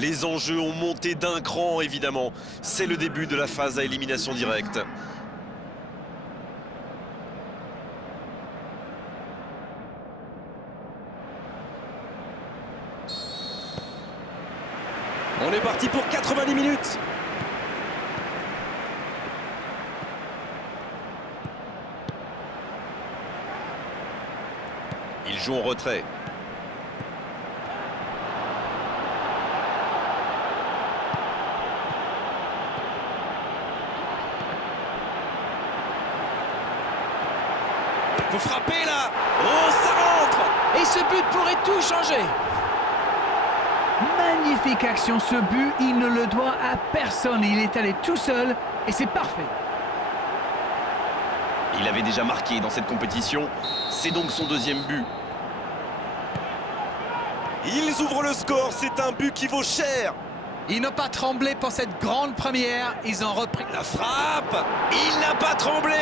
Les enjeux ont monté d'un cran, évidemment. C'est le début de la phase à élimination directe. On est parti pour 90 minutes. Il joue en retrait. Faut frapper là. Oh, ça rentre. Et ce but pourrait tout changer. Magnifique action, ce but, il ne le doit à personne. Il est allé tout seul et c'est parfait. Il avait déjà marqué dans cette compétition. C'est donc son deuxième but. Ils ouvrent le score, c'est un but qui vaut cher. Ils n'ont pas tremblé pour cette grande première. Ils ont repris. La frappe. Il n'a pas tremblé.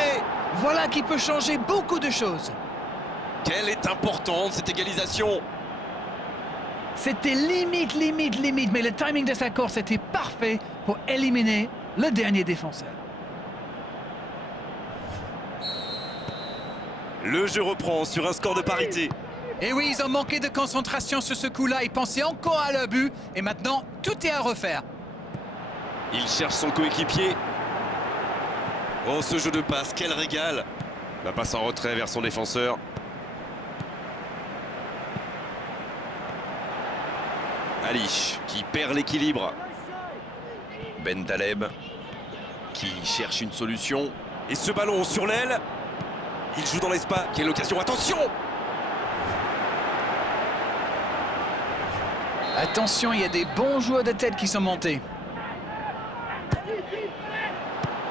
Voilà qui peut changer beaucoup de choses. Quelle est importante cette égalisation. C'était limite, mais le timing de sa course était parfait pour éliminer le dernier défenseur. Le jeu reprend sur un score de parité. Et oui, ils ont manqué de concentration sur ce coup-là. Ils pensaient encore à leur but. Et maintenant, tout est à refaire. Il cherche son coéquipier. Oh, ce jeu de passe, quel régal. La passe en retrait vers son défenseur. Ali qui perd l'équilibre. Ben Taleb qui cherche une solution. Et ce ballon sur l'aile. Il joue dans l'espace. Quelle occasion, attention! Attention, il y a des bons joueurs de tête qui sont montés.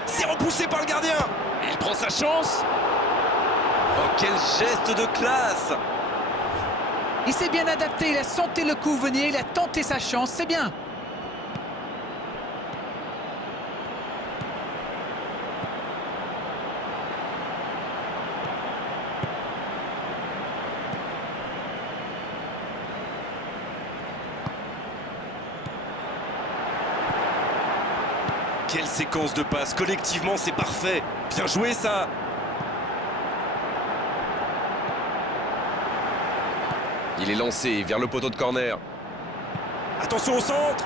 C'est repoussé par le gardien. Il prend sa chance. Oh, quel geste de classe. Il s'est bien adapté, il a senti le coup venir, il a tenté sa chance, c'est bien. Quelle séquence de passes. Collectivement, c'est parfait. Bien joué, ça. Il est lancé vers le poteau de corner. Attention au centre.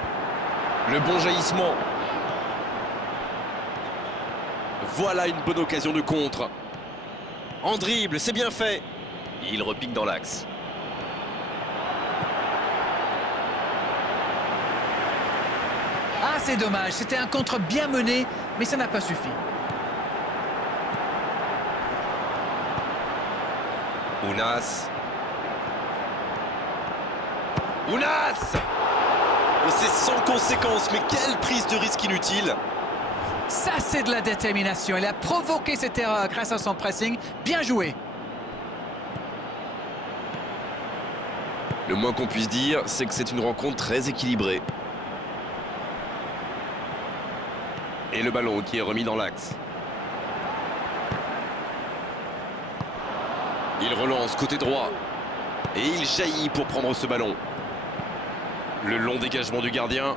Le bon jaillissement. Voilà une bonne occasion de contre. En dribble, c'est bien fait. Il repique dans l'axe. Ah, c'est dommage, c'était un contre bien mené, mais ça n'a pas suffi. Ounas. Ounas! C'est sans conséquence, mais quelle prise de risque inutile! Ça, c'est de la détermination. Il a provoqué cette erreur grâce à son pressing. Bien joué. Le moins qu'on puisse dire, c'est que c'est une rencontre très équilibrée. Et le ballon qui est remis dans l'axe. Il relance côté droit. Et il jaillit pour prendre ce ballon. Le long dégagement du gardien.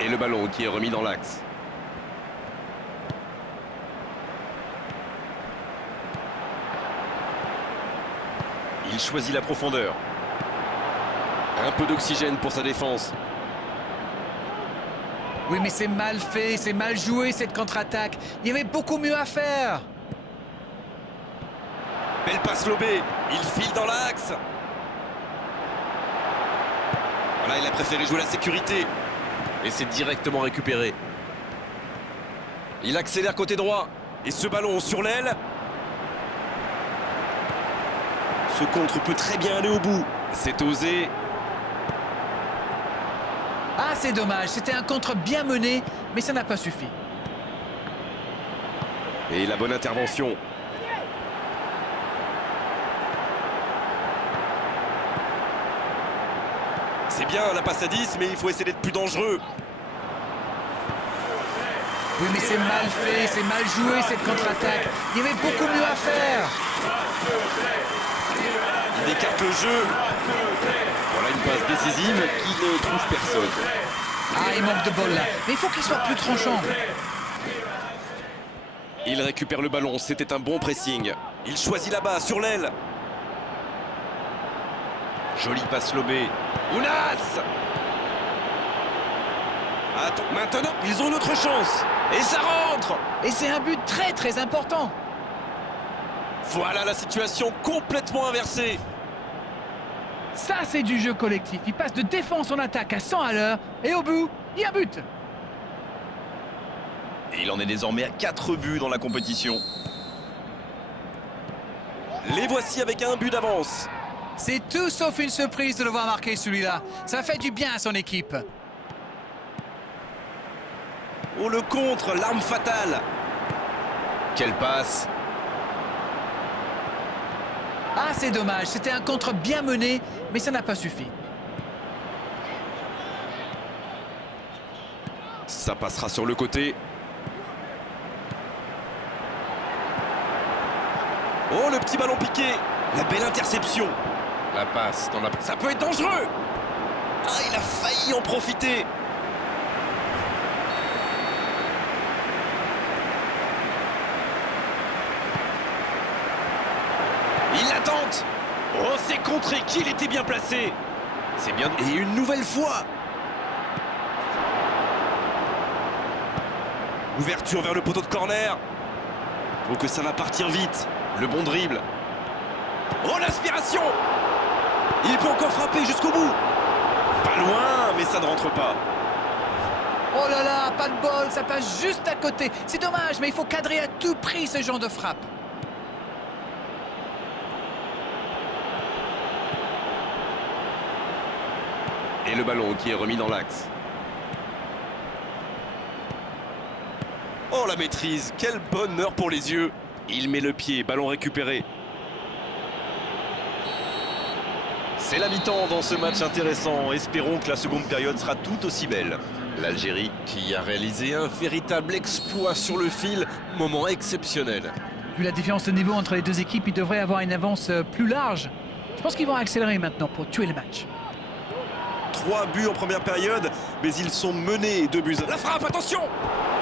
Et le ballon qui est remis dans l'axe. Il choisit la profondeur. Un peu d'oxygène pour sa défense. Oui, mais c'est mal fait, c'est mal joué cette contre-attaque. Il y avait beaucoup mieux à faire. Belle passe lobée. Il file dans l'axe. Voilà, il a préféré jouer la sécurité. Et c'est directement récupéré. Il accélère côté droit. Et ce ballon sur l'aile. Ce contre peut très bien aller au bout. C'est osé. Ah, c'est dommage, c'était un contre bien mené, mais ça n'a pas suffi. Et la bonne intervention. C'est bien la passe à 10, mais il faut essayer d'être plus dangereux. Oui, mais c'est mal fait, c'est mal joué cette contre-attaque. Il y avait beaucoup mieux à faire. Il écarte le jeu. Voilà une passe décisive qui ne trouve personne. Ah, il manque de bol là. Mais il faut qu'il soit plus tranchant. Il récupère le ballon, c'était un bon pressing. Il choisit là-bas, sur l'aile. Jolie passe lobée. Ounas! Attends, maintenant, ils ont une autre chance. Et ça rentre! Et c'est un but très très important. Voilà la situation complètement inversée. Ça, c'est du jeu collectif. Il passe de défense en attaque à 100 à l'heure. Et au bout, il y a un but. Et il en est désormais à 4 buts dans la compétition. Les voici avec un but d'avance. C'est tout sauf une surprise de le voir marquer celui-là. Ça fait du bien à son équipe. Oh, le contre, l'arme fatale. Quelle passe. Ah, c'est dommage. C'était un contre bien mené, mais ça n'a pas suffi. Ça passera sur le côté. Oh, le petit ballon piqué. La belle interception. La passe dans la... Ça peut être dangereux. Ah, il a failli en profiter. Il la tente. Oh, c'est contré qu'il était bien placé. C'est bien. Et une nouvelle fois. Ouverture vers le poteau de corner. Faut que ça va partir vite. Le bon dribble. Oh, l'aspiration. Il peut encore frapper jusqu'au bout. Pas loin, mais ça ne rentre pas. Oh là là, pas de bol, ça passe juste à côté. C'est dommage, mais il faut cadrer à tout prix ce genre de frappe. Et le ballon qui est remis dans l'axe. Oh, la maîtrise, quel bonheur pour les yeux. Il met le pied, ballon récupéré. C'est la mi-temps dans ce match intéressant. Espérons que la seconde période sera tout aussi belle. L'Algérie qui a réalisé un véritable exploit sur le fil. Moment exceptionnel. Vu la différence de niveau entre les deux équipes, ils devraient avoir une avance plus large. Je pense qu'ils vont accélérer maintenant pour tuer le match. 3 buts en première période, mais ils sont menés 2 buts. La frappe, attention!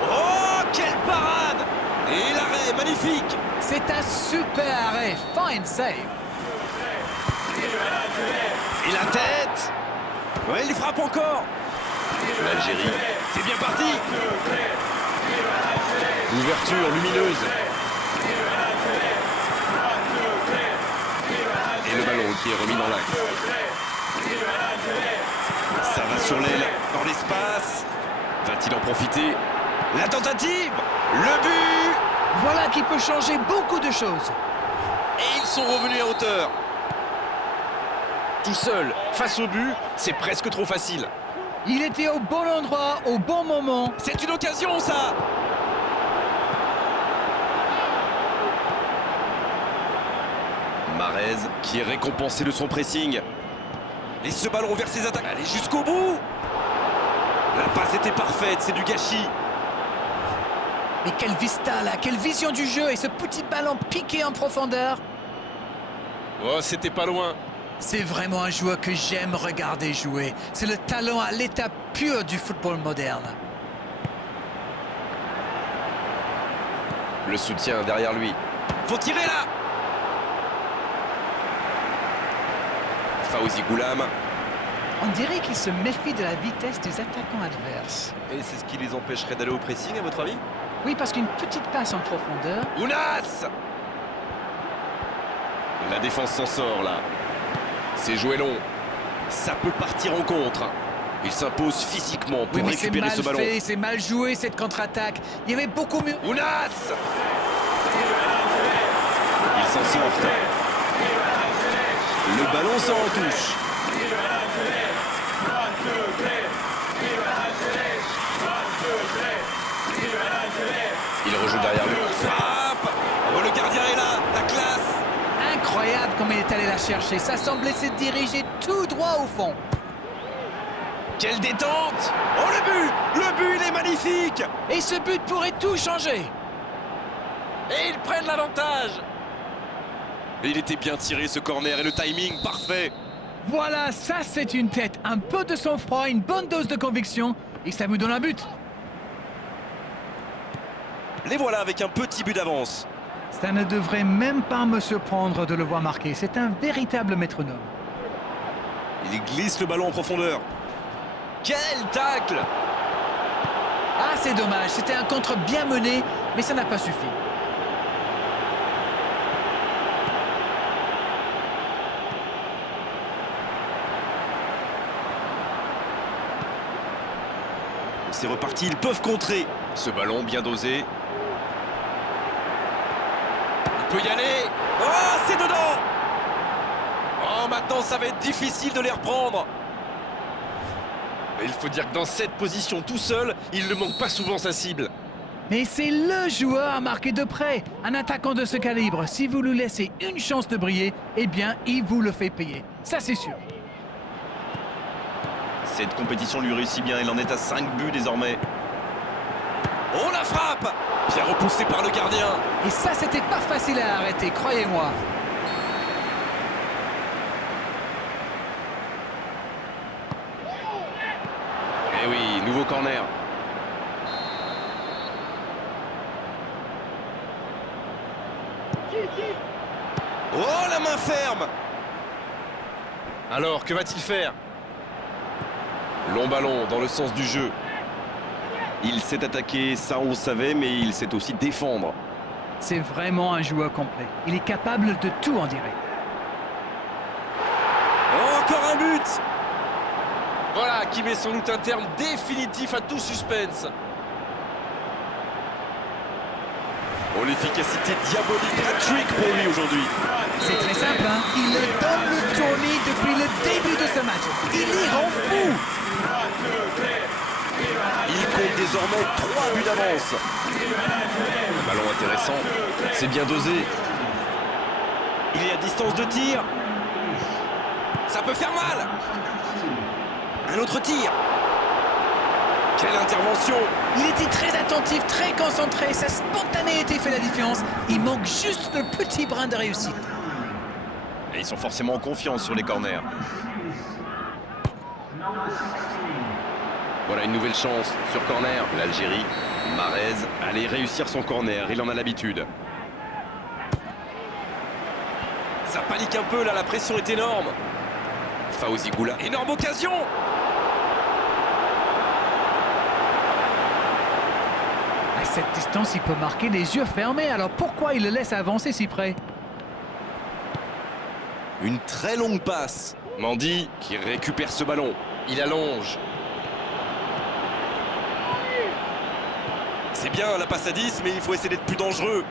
Oh, quelle parade! Et l'arrêt, magnifique! C'est un super arrêt, fine save. Et la tête! Ouais, il frappe encore! L'Algérie, c'est bien parti! Ouverture lumineuse. Et le ballon qui est remis dans l'axe. Ça va sur l'aile, dans l'espace. Va-t-il en profiter? La tentative! Le but! Voilà qui peut changer beaucoup de choses. Et ils sont revenus à hauteur. Tout seul, face au but, c'est presque trop facile. Il était au bon endroit, au bon moment. C'est une occasion, ça! Mahrez qui est récompensé de son pressing. Et ce ballon vers ses attaques. Allez, jusqu'au bout! La passe était parfaite, c'est du gâchis. Mais quelle vista là, quelle vision du jeu et ce petit ballon piqué en profondeur. Oh, c'était pas loin. C'est vraiment un joueur que j'aime regarder jouer. C'est le talent à l'état pur du football moderne. Le soutien derrière lui. Faut tirer là! Fawzi Goulam. On dirait qu'il se méfie de la vitesse des attaquants adverses. Et c'est ce qui les empêcherait d'aller au pressing, à votre avis? Oui, parce qu'une petite passe en profondeur... Ounas! La défense s'en sort là. C'est joué long. Ça peut partir en contre. Il s'impose physiquement pour récupérer ce ballon. C'est mal joué cette contre-attaque. Il y avait beaucoup mieux... Ounas! Ils s'en sortent. Le ballon sort en touche. Il rejoue derrière lui. Frappe! Oh, le gardien est là, la classe! Incroyable comme il est allé la chercher. Ça semblait se diriger tout droit au fond. Quelle détente! Oh le but! Le but, il est magnifique! Et ce but pourrait tout changer. Et ils prennent l'avantage. Et il était bien tiré ce corner et le timing parfait. Voilà, ça c'est une tête. Un peu de sang-froid, une bonne dose de conviction. Et ça vous donne un but. Les voilà avec un petit but d'avance. Ça ne devrait même pas me surprendre de le voir marquer. C'est un véritable métronome. Il glisse le ballon en profondeur. Quel tacle! Ah, c'est dommage. C'était un contre bien mené, mais ça n'a pas suffi. C'est reparti, ils peuvent contrer. Ce ballon bien dosé. Il peut y aller. Oh, c'est dedans! Oh, maintenant, ça va être difficile de les reprendre. Mais il faut dire que dans cette position tout seul, il ne manque pas souvent sa cible. Mais c'est le joueur à marquer de près. Un attaquant de ce calibre, si vous lui laissez une chance de briller, eh bien, il vous le fait payer. Ça, c'est sûr. Cette compétition lui réussit bien, il en est à 5 buts désormais. Oh, la frappe! Bien repoussé par le gardien. Et ça, c'était pas facile à arrêter, croyez-moi. Eh oui, nouveau corner. Oh, la main ferme! Alors, que va-t-il faire? Long ballon dans le sens du jeu. Il s'est attaqué, ça on le savait, mais il sait aussi défendre. C'est vraiment un joueur complet. Il est capable de tout, on dirait. Oh, encore un but! Voilà qui met sans doute un terme définitif à tout suspense. Oh, l'efficacité diabolique, hat-trick pour lui aujourd'hui. C'est très simple, hein. Il donne le tournis depuis le début de ce match. Il y rend fou. Il compte désormais 3 buts d'avance. Ballon intéressant, c'est bien dosé. Il est à distance de tir. Ça peut faire mal. Un autre tir. Quelle intervention! Il était très attentif, très concentré. Sa spontanéité fait la différence. Il manque juste le petit brin de réussite. Et ils sont forcément en confiance sur les corners. Voilà une nouvelle chance sur corner. L'Algérie, Mahrez, allait réussir son corner. Il en a l'habitude. Ça panique un peu là, la pression est énorme. Fawzi Goula. Énorme occasion. À cette distance, il peut marquer les yeux fermés. Alors pourquoi il le laisse avancer si près? Une très longue passe. Mendy qui récupère ce ballon. Il allonge. C'est bien la passe à 10, mais il faut essayer d'être plus dangereux.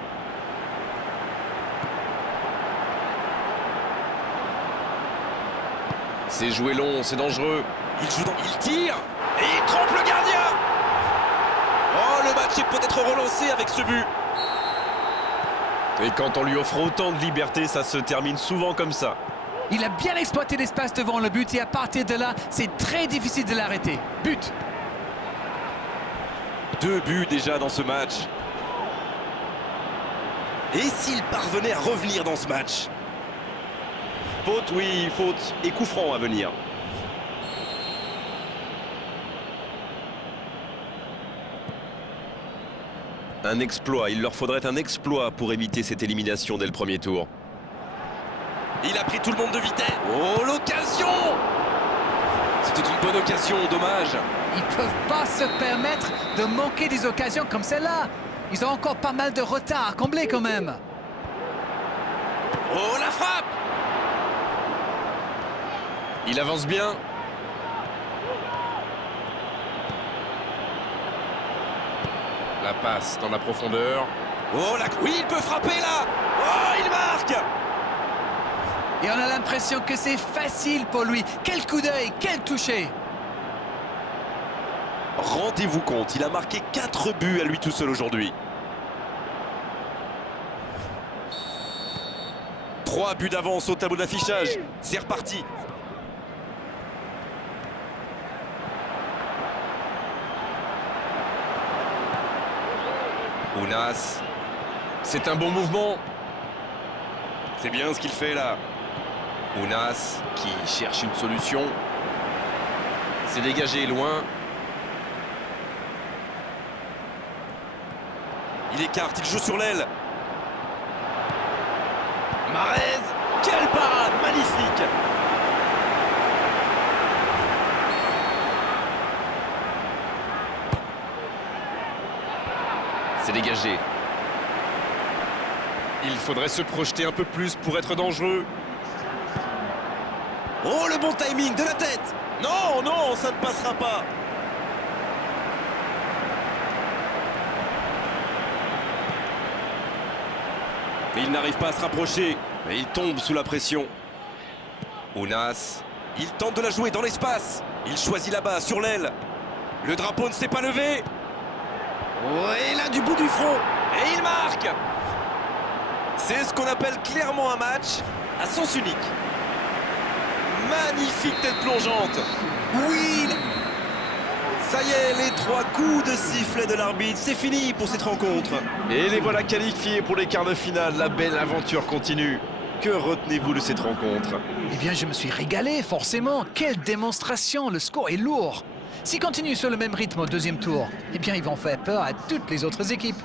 C'est joué long, c'est dangereux. Il tire et il trompe le gardien. Oh, le match est peut-être relancé avec ce but. Et quand on lui offre autant de liberté, ça se termine souvent comme ça. Il a bien exploité l'espace devant le but et à partir de là, c'est très difficile de l'arrêter. But. 2 buts déjà dans ce match. Et s'il parvenait à revenir dans ce match? Faute, oui, faute. Et coup franc à venir. Un exploit, il leur faudrait un exploit pour éviter cette élimination dès le premier tour. Il a pris tout le monde de vitesse. Oh, l'occasion! C'était une bonne occasion, dommage. Ils ne peuvent pas se permettre de manquer des occasions comme celle-là. Ils ont encore pas mal de retard à combler quand même. Oh, la frappe! Il avance bien. La passe dans la profondeur. Oh, oui, il peut frapper là. Oh, il marque! Et on a l'impression que c'est facile pour lui. Quel coup d'œil, quel toucher! Rendez-vous compte, il a marqué 4 buts à lui tout seul aujourd'hui. 3 buts d'avance au tableau d'affichage. C'est reparti. Ounas. C'est un bon mouvement. C'est bien ce qu'il fait là. Ounas qui cherche une solution. C'est dégagé loin. Il écarte, il joue sur l'aile. Mahrez, quelle parade, magnifique. C'est dégagé. Il faudrait se projeter un peu plus pour être dangereux. Oh, le bon timing de la tête. Non, non, ça ne passera pas. Mais il n'arrive pas à se rapprocher. Mais il tombe sous la pression. Ounas. Il tente de la jouer dans l'espace. Il choisit là-bas, sur l'aile. Le drapeau ne s'est pas levé. Oh, et là, du bout du front. Et il marque. C'est ce qu'on appelle clairement un match à sens unique. Magnifique tête plongeante. Oui. Ça y est, les 3 coups de sifflet de l'arbitre, c'est fini pour cette rencontre. Et les voilà qualifiés pour les quarts de finale. La belle aventure continue. Que retenez-vous de cette rencontre? Eh bien, je me suis régalé, forcément. Quelle démonstration, le score est lourd. S'ils continuent sur le même rythme au deuxième tour, eh bien, ils vont faire peur à toutes les autres équipes.